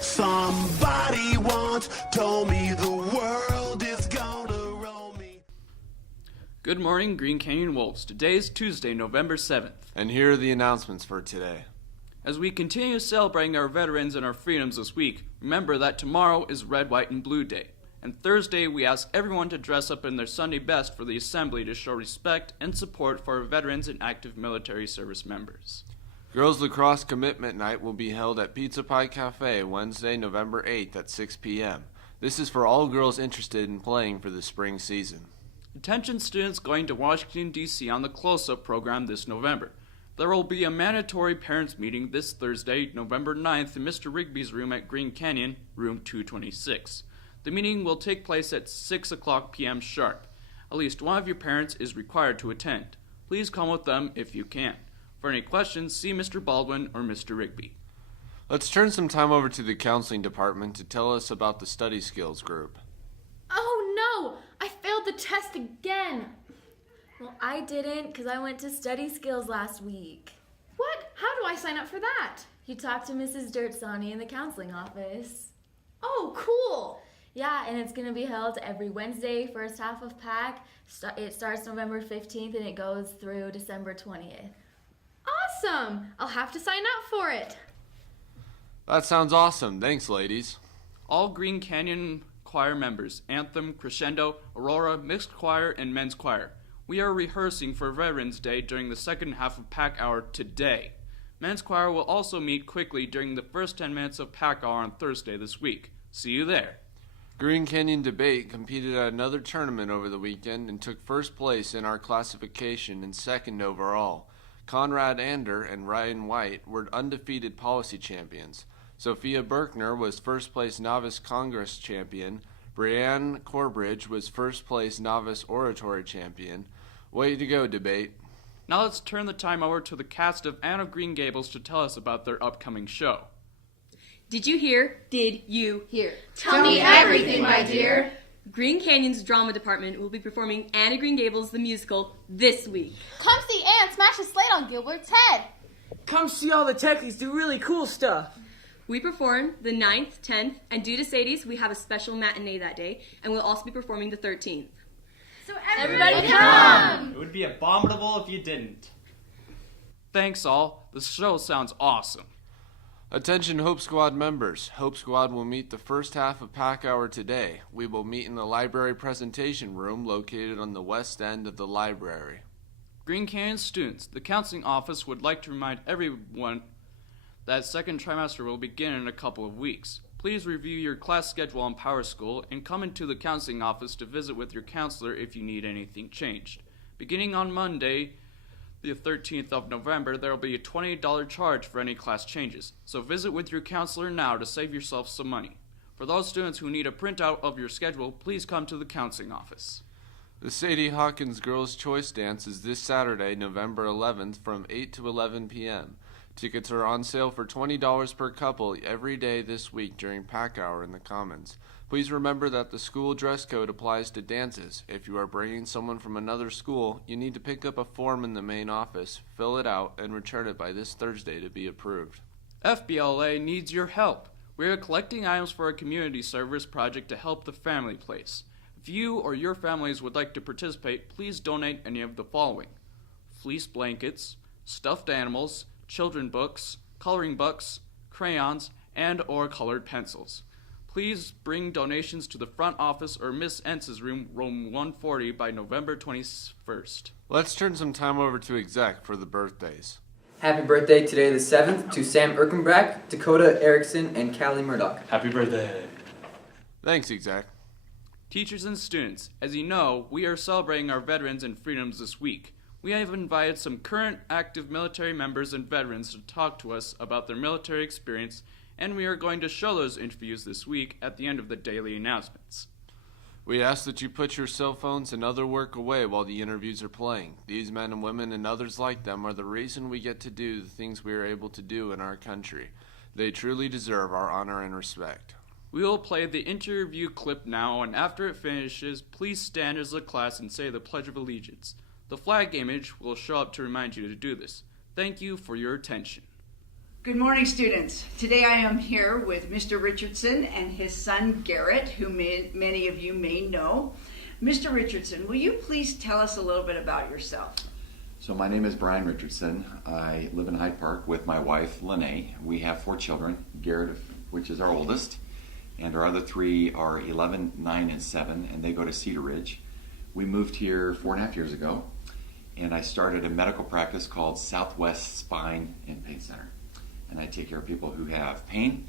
Somebody once told me the world is gonna roll me. Good morning, Green Canyon Wolves. Today is Tuesday, November 7th. And here are the announcements for today. As we continue celebrating our veterans and our freedoms this week, remember that tomorrow is Red, White, and Blue Day. And Thursday, we ask everyone to dress up in their Sunday best for the assembly to show respect and support for our veterans and active military service members. Girls Lacrosse Commitment Night will be held at Pizza Pie Cafe Wednesday, November 8th at 6 p.m. This is for all girls interested in playing for the spring season. Attention students going to Washington, D.C. on the Close-Up program this November. There will be a mandatory parents meeting this Thursday, November 9th in Mr. Rigby's room at Green Canyon, room 226. The meeting will take place at 6 o'clock p.m. sharp. At least one of your parents is required to attend. Please come with them if you can. For any questions, see Mr. Baldwin or Mr. Rigby. Let's turn some time over to the counseling department to tell us about the study skills group. Oh no! I failed the test again! Well, I didn't because I went to study skills last week. What? How do I sign up for that? You talked to Mrs. Dirtsani in the counseling office. Oh, cool! Yeah, and it's going to be held every Wednesday, first half of PAC. It starts November 15th and it goes through December 20th. Awesome! I'll have to sign up for it. That sounds awesome. Thanks, ladies. All Green Canyon Choir members, Anthem, Crescendo, Aurora, Mixed Choir, and Men's Choir. We are rehearsing for Veterans Day during the second half of PAC Hour today. Men's Choir will also meet quickly during the first 10 minutes of PAC Hour on Thursday this week. See you there. Green Canyon Debate competed at another tournament over the weekend and took first place in our classification and second overall. Conrad Ander and Ryan White were undefeated policy champions. Sophia Berkner was first place novice Congress champion. Brianne Corbridge was first place novice oratory champion. Way to go, Debate. Now let's turn the time over to the cast of Anne of Green Gables to tell us about their upcoming show. Did you hear? Did you hear? Tell me everything, my dear. Green Canyon's drama department will be performing Anne of Green Gables the musical this week. Come see Anne smash a slate on Gilbert's head. Come see all the techies do really cool stuff. We perform the 9th, 10th, and due to Sadie's, we have a special matinee that day, and we'll also be performing the 13th. So everybody come! It would be abominable if you didn't. Thanks all. The show sounds awesome. Attention Hope Squad members. Hope Squad will meet the first half of PAC Hour today. We will meet in the library presentation room located on the west end of the library. Green Canyon students, the counseling office would like to remind everyone that second trimester will begin in a couple of weeks. Please review your class schedule on Power School and come into the counseling office to visit with your counselor if you need anything changed. Beginning on Monday, the 13th of November, there will be a $20 charge for any class changes, so visit with your counselor now to save yourself some money. For those students who need a printout of your schedule, please come to the counseling office. The Sadie Hawkins Girls' Choice Dance is this Saturday, November 11th from 8 to 11 p.m. Tickets are on sale for $20 per couple every day this week during PAC Hour in the Commons. Please remember that the school dress code applies to dances. If you are bringing someone from another school, you need to pick up a form in the main office, fill it out, and return it by this Thursday to be approved. FBLA needs your help. We are collecting items for a community service project to help the family place. If you or your families would like to participate, please donate any of the following: fleece blankets, stuffed animals, children books, coloring books, crayons, and or colored pencils. Please bring donations to the front office or Miss Entz's room 140 by November 21st. Let's turn some time over to exec for the birthdays. Happy birthday today the 7th to Sam Erkenbrack, Dakota Erickson, and Callie Murdoch. Happy birthday. Thanks, exec. Teachers and students, as you know, we are celebrating our veterans and freedoms this week. We have invited some current active military members and veterans to talk to us about their military experience, and we are going to show those interviews this week at the end of the daily announcements. We ask that you put your cell phones and other work away while the interviews are playing. These men and women and others like them are the reason we get to do the things we are able to do in our country. They truly deserve our honor and respect. We will play the interview clip now, and after it finishes, please stand as a class and say the Pledge of Allegiance. The flag image will show up to remind you to do this. Thank you for your attention. Good morning, students. Today I am here with Mr. Richardson and his son Garrett, who many of you may know. Mr. Richardson, will you please tell us a little bit about yourself? So my name is Brian Richardson. I live in Hyde Park with my wife, Lene. We have 4 children, Garrett, which is our oldest, and our other 3 are 11, 9, and 7, and they go to Cedar Ridge. We moved here 4.5 years ago, and I started a medical practice called Southwest Spine and Pain Center. And I take care of people who have pain,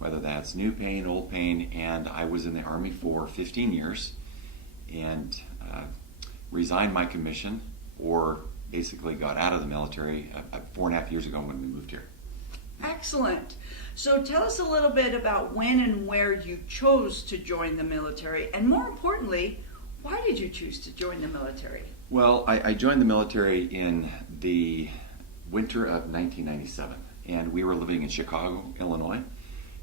whether that's new pain, old pain, and I was in the Army for 15 years and resigned my commission, or basically got out of the military 4.5 years ago when we moved here. Excellent. So tell us a little bit about when and where you chose to join the military, and more importantly, why did you choose to join the military? Well, I joined the military in the winter of 1997, and we were living in Chicago, Illinois,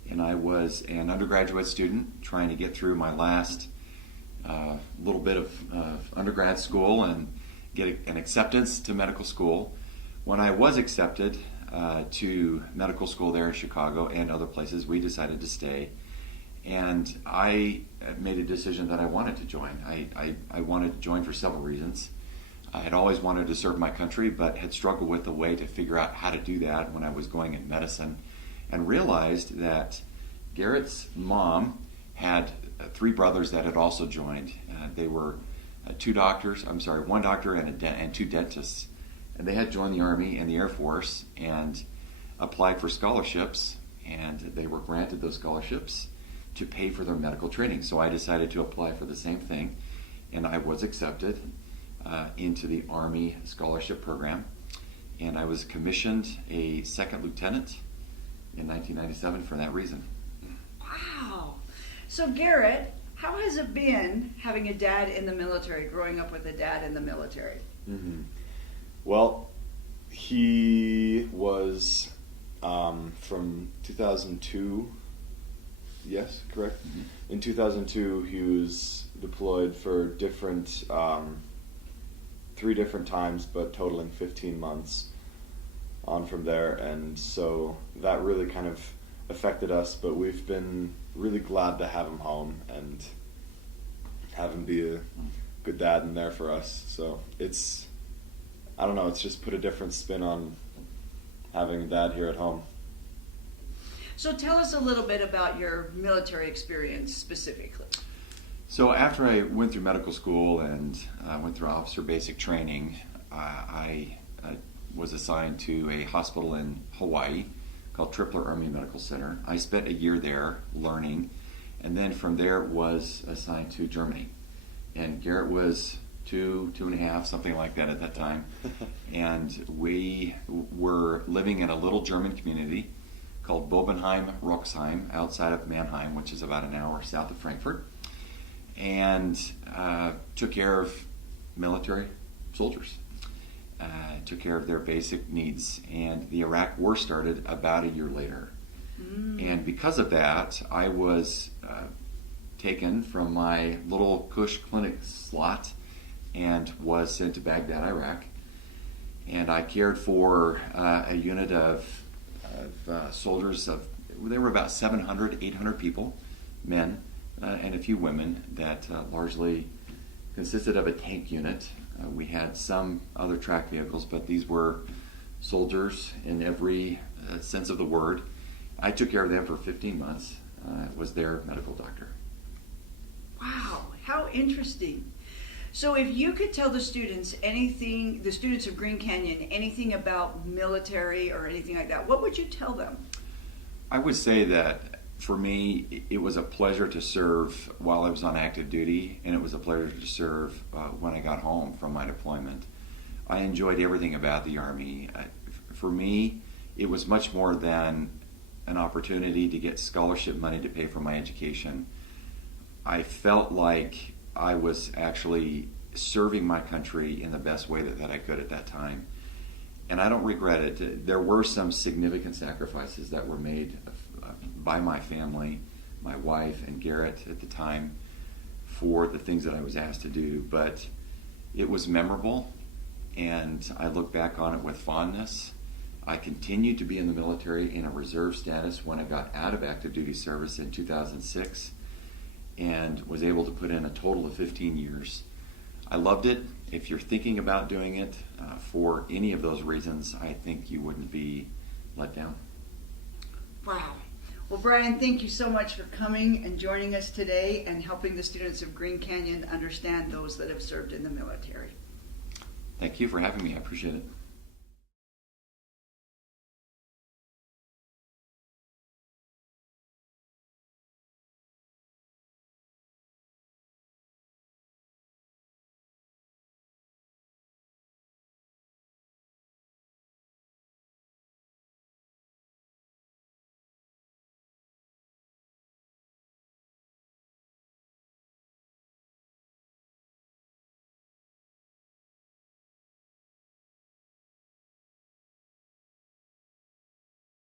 and I was an undergraduate student trying to get through my last little bit of undergrad school and get an acceptance to medical school. When I was accepted to medical school there in Chicago and other places, we decided to stay. And I made a decision that I wanted to join. I wanted to join for several reasons. I had always wanted to serve my country, but had struggled with the way to figure out how to do that when I was going in medicine, and realized that Garrett's mom had 3 brothers that had also joined. They were 1 doctor and 2 dentists. And they had joined the Army and the Air Force and applied for scholarships, and they were granted those scholarships to pay for their medical training. So I decided to apply for the same thing, and I was accepted into the Army Scholarship Program, and I was commissioned a 2nd lieutenant in 1997 for that reason. Wow. So Garrett, how has it been having a dad in the military, growing up with a dad in the military? Mm-hmm. Well, he was from 2002. Yes, correct? Mm-hmm. In 2002, he was deployed for 3 different times, but totaling 15 months on from there. And so that really kind of affected us, but we've been really glad to have him home and have him be a good dad in there for us. So it's just put a different spin on having a dad here at home. So tell us a little bit about your military experience specifically. So after I went through medical school and went through officer basic training, I was assigned to a hospital in Hawaii called Tripler Army Medical Center. I spent a year there learning, and then from there was assigned to Germany. And Garrett was 2.5, something like that at that time. And we were living in a little German community called Bobenheim-Roxheim outside of Mannheim, which is about an hour south of Frankfurt, and took care of military soldiers, took care of their basic needs. And the Iraq War started about a year later. And because of that, I was taken from my little Cush clinic slot and was sent to Baghdad, Iraq. And I cared for a unit of soldiers. There were about 700, 800 people, men, and a few women that largely consisted of a tank unit. We had some other track vehicles, but these were soldiers in every sense of the word. I took care of them for 15 months, was their medical doctor. Wow, how interesting. So if you could tell the students anything, the students of Green Canyon, anything about military or anything like that, what would you tell them? I would say that for me, it was a pleasure to serve while I was on active duty, and it was a pleasure to serve when I got home from my deployment. I enjoyed everything about the Army. For me, it was much more than an opportunity to get scholarship money to pay for my education. I felt like I was actually serving my country in the best way that I could at that time. And I don't regret it. There were some significant sacrifices that were made by my family, my wife and Garrett at the time, for the things that I was asked to do. But it was memorable, and I look back on it with fondness. I continued to be in the military in a reserve status when I got out of active duty service in 2006 and was able to put in a total of 15 years. I loved it. If you're thinking about doing it for any of those reasons, I think you wouldn't be let down. Wow. Well, Brian, thank you so much for coming and joining us today and helping the students of Green Canyon understand those that have served in the military. Thank you for having me. I appreciate it.